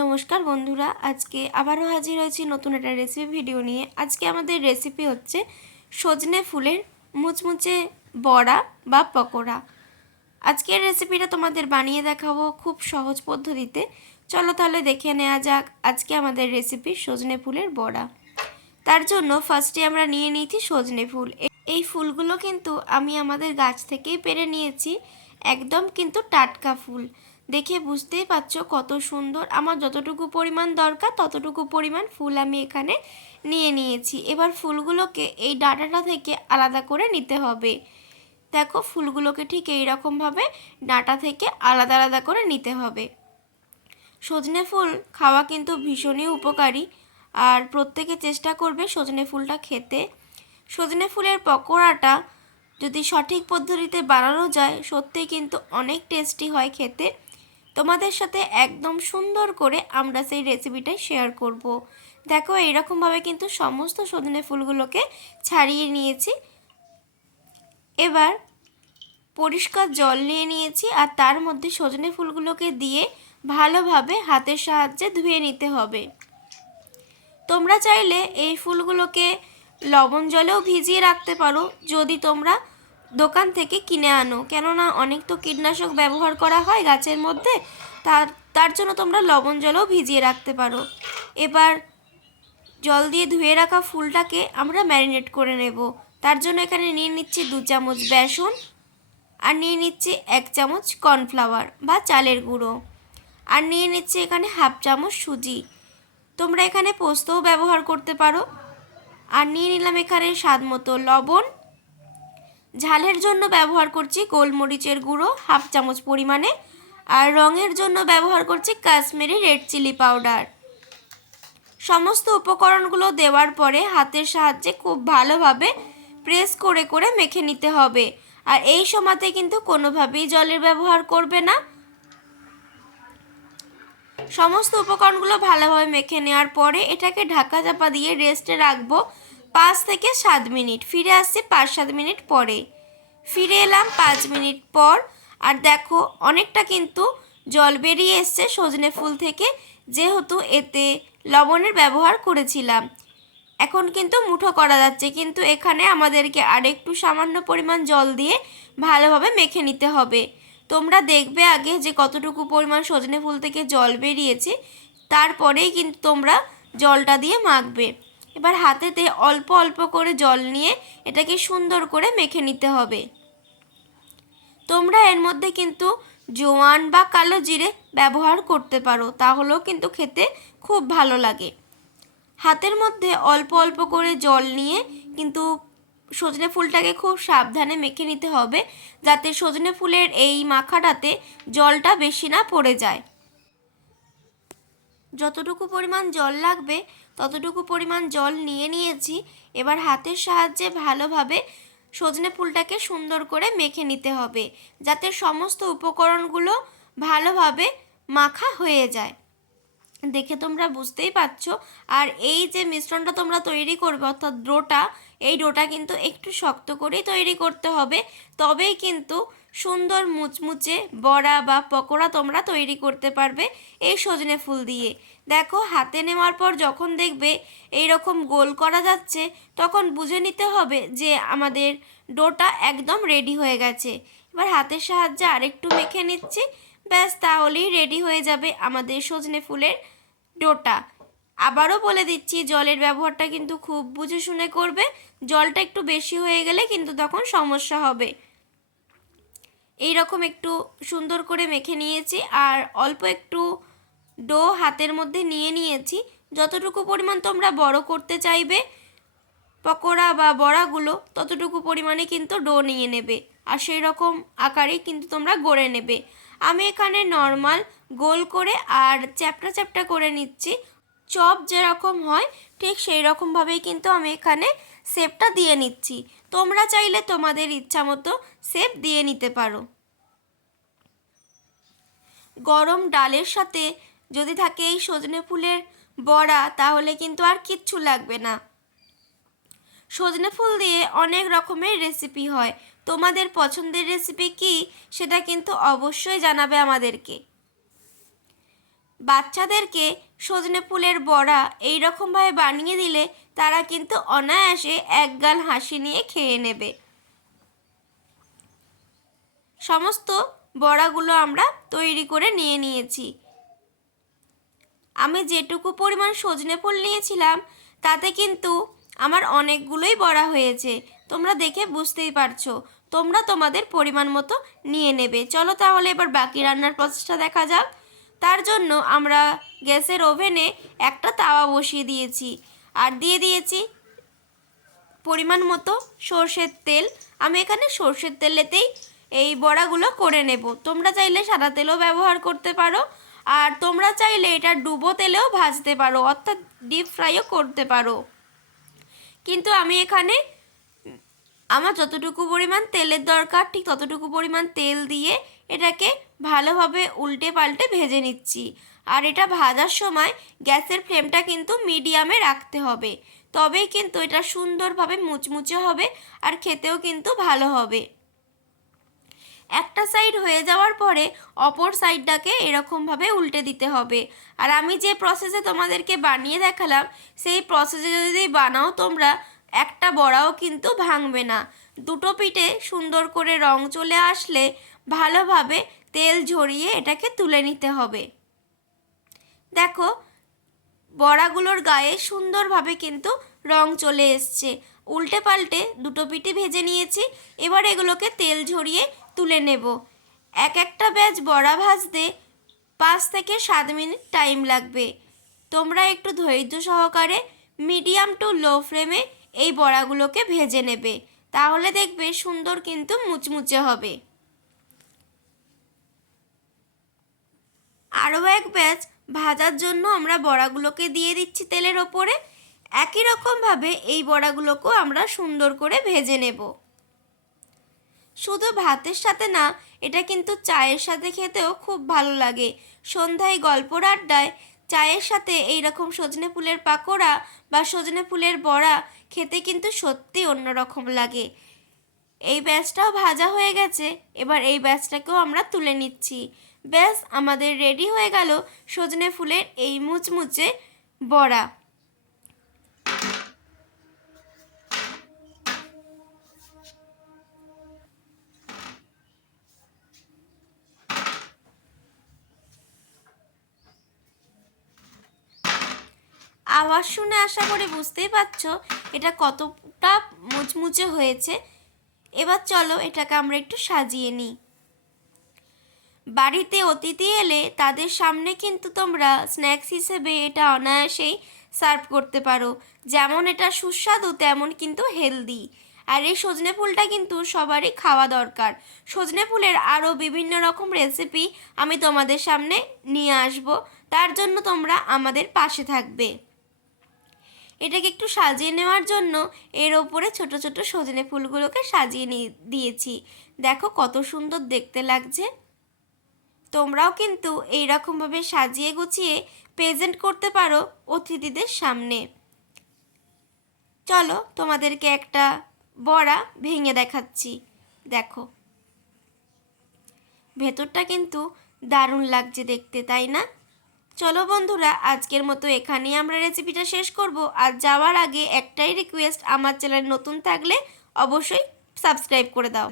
নমস্কার বন্ধুরা, আজকে আবারও হাজির হয়েছি নতুন একটা রেসিপি ভিডিও নিয়ে। আজকে আমাদের রেসিপি হচ্ছে সজনে ফুলের মুচমুচে বড়া বা পকোড়া। আজকের রেসিপিটা তোমাদের বানিয়ে দেখাবো খুব সহজ পদ্ধতিতে। চলো তাহলে দেখে নেওয়া যাক আজকে আমাদের রেসিপি সজনে ফুলের বড়া। তার জন্য ফার্স্টে আমরা নিয়ে নিয়েছি সজনে ফুল। এই ফুলগুলো কিন্তু আমি আমাদের গাছ থেকেই পেরে নিয়েছি, একদম কিন্তু টাটকা ফুল। দেখে বুঝতেই পারছ কত সুন্দর। আমার যতটুকু পরিমাণ দরকার, ততটুকু পরিমাণ ফুল আমি এখানে নিয়ে নিয়েছি। এবার ফুলগুলোকে এই ডাঁটাটা থেকে আলাদা করে নিতে হবে। দেখো ফুলগুলোকে ঠিক এই রকমভাবে ডাঁটা থেকে আলাদা আলাদা করে নিতে হবে। সজনে ফুল খাওয়া কিন্তু ভীষণই উপকারী, আর প্রত্যেকে চেষ্টা করবে সজনে ফুলটা খেতে। সজনে ফুলের পকোড়াটা যদি সঠিক পদ্ধতিতে বানানো যায়, সত্যিই কিন্তু অনেক টেস্টি হয় খেতে। তোমাদের সাথে একদম সুন্দর করে আমরা সেই রেসিপিটাই শেয়ার করব। দেখো, এইরকমভাবে কিন্তু সমস্ত সজনে ফুলগুলোকে ছাড়িয়ে নিয়েছি। এবার পরিষ্কার জল নিয়ে নিয়েছি আর তার মধ্যে সজনে ফুলগুলোকে দিয়ে ভালোভাবে হাতের সাহায্যে ধুয়ে নিতে হবে। তোমরা চাইলে এই ফুলগুলোকে লবণ জলেও ভিজিয়ে রাখতে পারো। যদি তোমরা দোকান থেকে কিনে আনো। কেননা অনেক তো কীটনাশক ব্যবহার করা হয় গাছের মধ্যে, তার তার জন্য তোমরা লবণ জলও ভিজিয়ে রাখতে পারো। এবার জল দিয়ে ধুয়ে রাখা ফুলটাকে আমরা ম্যারিনেট করে নেব। তার জন্য এখানে নিয়ে নিচ্ছি দু চামচ বেসন আর নিয়ে নিচ্ছি এক চামচ কর্নফ্লাওয়ার বা চালের গুঁড়ো। আর নিয়ে নিচ্ছি এখানে হাফ চামচ সুজি। তোমরা এখানে পোস্তও ব্যবহার করতে পারো। আর নিয়ে নিলাম এখানে স্বাদ মতো লবণ ঝালের জন্য ব্যবহার করছি গোলমরিচের গুঁড়ো, হাফ চামচ পরিমাণে। আর রঙের জন্য ব্যবহার করছি কাশ্মীরি রেড চিলি পাউডার। সমস্ত উপকরণগুলো দেওয়ার পরে হাতের সাহায্যে খুব ভালোভাবে প্রেস করে করে মেখে নিতে হবে। আর এই সময়তে কিন্তু কোনোভাবেই জলের ব্যবহার করবে না। সমস্ত উপকরণগুলো ভালোভাবে মেখে নেওয়ার পরে এটাকে ঢাকা চাপা দিয়ে রেস্টে রাখব। পাঁচ থেকে সাত মিনিট। ফিরে আসছি পাঁচ সাত মিনিট পরে। ফিরে এলাম পাঁচ মিনিট পর। আর দেখো, অনেকটা কিন্তু জল বেরিয়ে এসছে সজনে ফুল থেকে, যেহেতু এতে লবণের ব্যবহার করেছিলাম। এখন কিন্তু মুঠো করা যাচ্ছে, কিন্তু এখানে আমাদেরকে আরেকটু সামান্য পরিমাণ জল দিয়ে ভালোভাবে মেখে নিতে হবে। তোমরা দেখবে আগে যে কতটুকু পরিমাণ সজনে ফুল থেকে জল বেরিয়েছে, তারপরেই কিন্তু তোমরা জলটা দিয়ে মাখবে। এবার হাতেতে অল্প অল্প করে জল নিয়ে এটাকে সুন্দর করে মেখে নিতে হবে। তোমরা এর মধ্যে কিন্তু জোয়ান বা কালো জিরে ব্যবহার করতে পারো, তাহলেও কিন্তু খেতে খুব ভালো লাগে। হাতের মধ্যে অল্প অল্প করে জল নিয়ে কিন্তু সজনে ফুলটাকে খুব সাবধানে মেখে নিতে হবে, যাতে সজনে ফুলের এই মাখাটাতে জলটা বেশি না পড়ে যায়। যতটুকু পরিমাণ জল লাগবে ততটুকু পরিমাণ জল নিয়ে নিয়েছি। এবার হাতের সাহায্যে ভালোভাবে সজনে ফুলটাকে সুন্দর করে মেখে নিতে হবে, যাতে সমস্ত উপকরণগুলো ভালোভাবে মাখা হয়ে যায়। দেখে তোমরা বুঝতেই পারছ। আর এই যে মিশ্রণটা তোমরা তৈরি করবে, অর্থাৎ ডোটা, এই ডোটা কিন্তু একটু শক্ত করেই তৈরি করতে হবে। তবেই কিন্তু সুন্দর মুচমুচে বড়া বা পকোড়া তোমরা তৈরি করতে পারবে এই সজনে ফুল দিয়ে। দেখো, হাতে নেওয়ার পর যখন দেখবে এই রকম গোল করা যাচ্ছে, তখন বুঝে নিতে হবে যে আমাদের ডোটা একদম রেডি হয়ে গেছে। এবার হাতের সাহায্যে আরেকটু মেখে নিচ্ছি, ব্যাস তাহলেই রেডি হয়ে যাবে আমাদের সজনে ফুলের ডোটা। আবারও বলে দিচ্ছি, জলের ব্যবহারটা কিন্তু খুব বুঝে শুনে করবে। জলটা একটু বেশি হয়ে গেলে কিন্তু তখন সমস্যা হবে। এই রকম একটু সুন্দর করে মেখে নিয়েছি, আর অল্প একটু ডো হাতের মধ্যে নিয়ে নিয়েছি। যতটুকু পরিমাণ তোমরা বড় করতে চাইবে, পকোড়া বা বড়াগুলো, ততটুকু পরিমাণে কিন্তু ডো নিয়ে নেবে। আর সেই রকম আকারেই কিন্তু তোমরা গড়ে নেবে। আমি এখানে নর্মাল গোল করে আর চ্যাপটা চ্যাপটা করে নিচ্ছি। চপ যেরকম হয়, ঠিক সেই রকমভাবেই কিন্তু আমি এখানে শেপটা দিয়ে নিচ্ছি। তোমরা চাইলে তোমাদের ইচ্ছা মতো শেপ দিয়ে নিতে পারো। গরম ডালের সাথে যদি থাকে এই সজনে ফুলের বড়া, তাহলে কিন্তু আর কিচ্ছু লাগবে না। সজনে ফুল দিয়ে অনেক রকমের রেসিপি হয়। তোমাদের পছন্দের রেসিপি কি সেটা কিন্তু অবশ্যই জানাবে আমাদেরকে। বাচ্চাদেরকে সজনে ফুলের বড়া এই রকমভাবে বানিয়ে দিলে তারা কিন্তু অনায়াসে এক গাল হাসি নিয়ে খেয়ে নেবে। সমস্ত বড়াগুলো আমরা তৈরি করে নিয়ে নিয়েছি। আমি যেটুকু পরিমাণ সজনে ফুল নিয়েছিলাম, তাতে কিন্তু আমার অনেকগুলোই বড়া হয়েছে। তোমরা দেখে বুঝতেই পারছ। তোমরা তোমাদের পরিমাণ মতো নিয়ে নেবে। চলো তাহলে এবার বাকি রান্নার প্রসেসটা দেখা যাক। তার জন্য আমরা গ্যাসের ওভেনে একটা তাওয়া বসিয়ে দিয়েছি। আর দিয়ে দিয়েছি পরিমাণ মতো সর্ষের তেল। আমি এখানে সর্ষের তেলেতেই এই বড়াগুলো করে নেব। তোমরা চাইলে সাদা তেলও ব্যবহার করতে পারো। আর তোমরা চাইলে এটা ডুবো তেলেও ভাজতে পারো, অর্থাৎ ডিপ ফ্রাইও করতে পারো। কিন্তু আমি এখানে আমার যতটুকু পরিমাণ তেলের দরকার, ঠিক ততটুকু পরিমাণ তেল দিয়ে এটাকে ভালোভাবে উল্টে পাল্টে ভেজে নিচ্ছি। আর এটা ভাজার সময় গ্যাসের ফ্লেমটা কিন্তু মিডিয়ামে রাখতে হবে। তবেই কিন্তু এটা সুন্দরভাবে মুচমুচে হবে আর খেতেও কিন্তু ভালো হবে। একটা সাইড হয়ে যাওয়ার পরে অপর সাইডটাকে এরকমভাবে উল্টে দিতে হবে। আর আমি যে প্রসেসে তোমাদেরকে বানিয়ে দেখালাম, সেই প্রসেসে যদি বানাও তোমরা, একটা বড়াও কিন্তু ভাঙবে না। দুটো পিঠে সুন্দর করে রং চলে আসলে ভালোভাবে তেল ঝরিয়ে এটাকে তুলে নিতে হবে। দেখো, বড়াগুলোর গায়ে সুন্দরভাবে কিন্তু রং চলে এসছে। উল্টে পাল্টে দুটো পিঠে ভেজে নিয়েছি, এবার এগুলোকে তেল ঝরিয়ে তুলে নেব। এক একটা ব্যাচ বড়া ভাজতে পাঁচ থেকে সাত মিনিট টাইম লাগবে। তোমরা একটু ধৈর্য সহকারে মিডিয়াম টু লো ফ্লেমে এই বড়াগুলোকে ভেজে নেবে। তাহলে দেখবে সুন্দর কিন্তু মুচমুচে হবে। আরও এক ব্যাচ ভাজার জন্য আমরা বড়াগুলোকে দিয়ে দিচ্ছি তেলের ওপরে। একই রকমভাবে এই বড়াগুলোকেও আমরা সুন্দর করে ভেজে নেব। শুধু ভাতের সাথে না, এটা কিন্তু চায়ের সাথে খেতেও খুব ভালো লাগে। সন্ধ্যায় গল্পর আড্ডায় চায়ের সাথে এই রকম সজনে ফুলের পাকোড়া বা সজনে ফুলের বড়া খেতে কিন্তু সত্যি অন্যরকম লাগে। এই ব্যাচটাও ভাজা হয়ে গেছে, এবার এই ব্যাচটাকেও আমরা তুলে নিচ্ছি। ব্যাস, আমাদের রেডি হয়ে গেল সজনে ফুলের এই মুচমুচে বড়া। আওয়াজ শুনে আশা করি বুঝতেই পারছ এটা কতটা মুচমুচে হয়েছে। এবার চলো এটাকে আমরা একটু সাজিয়ে নিই। বাড়িতে অতিথি এলে তাদের সামনে কিন্তু তোমরা স্ন্যাক্স হিসেবে এটা অনায়াসেই সার্ভ করতে পারো। যেমন এটা সুস্বাদু, তেমন কিন্তু হেলদি আর এই সজনে ফুলটা কিন্তু সবারই খাওয়া দরকার। সজনে ফুলের আরও বিভিন্ন রকম রেসিপি আমি তোমাদের সামনে নিয়ে আসব। তার জন্য তোমরা আমাদের পাশে থাকবে। এটাকে একটু সাজিয়ে নেওয়ার জন্য এর ওপরে ছোট ছোট সজনে ফুলগুলোকে সাজিয়ে দিয়েছি। দেখো কত সুন্দর দেখতে লাগছে। তোমরাও কিন্তু এই রকমভাবে সাজিয়ে গুছিয়ে প্রেজেন্ট করতে পারো অতিথিদের সামনে। চলো তোমাদেরকে একটা বড়া ভেঙে দেখাচ্ছি। দেখো। ভেতরটা কিন্তু দারুণ লাগছে দেখতে, তাই না? চলো বন্ধুরা, আজকের মতো এখানেই আমরা রেসিপিটা শেষ করব। আর যাওয়ার আগে একটাই রিকোয়েস্ট আমার চ্যানেল নতুন থাকলে অবশ্যই সাবস্ক্রাইব করে দাও।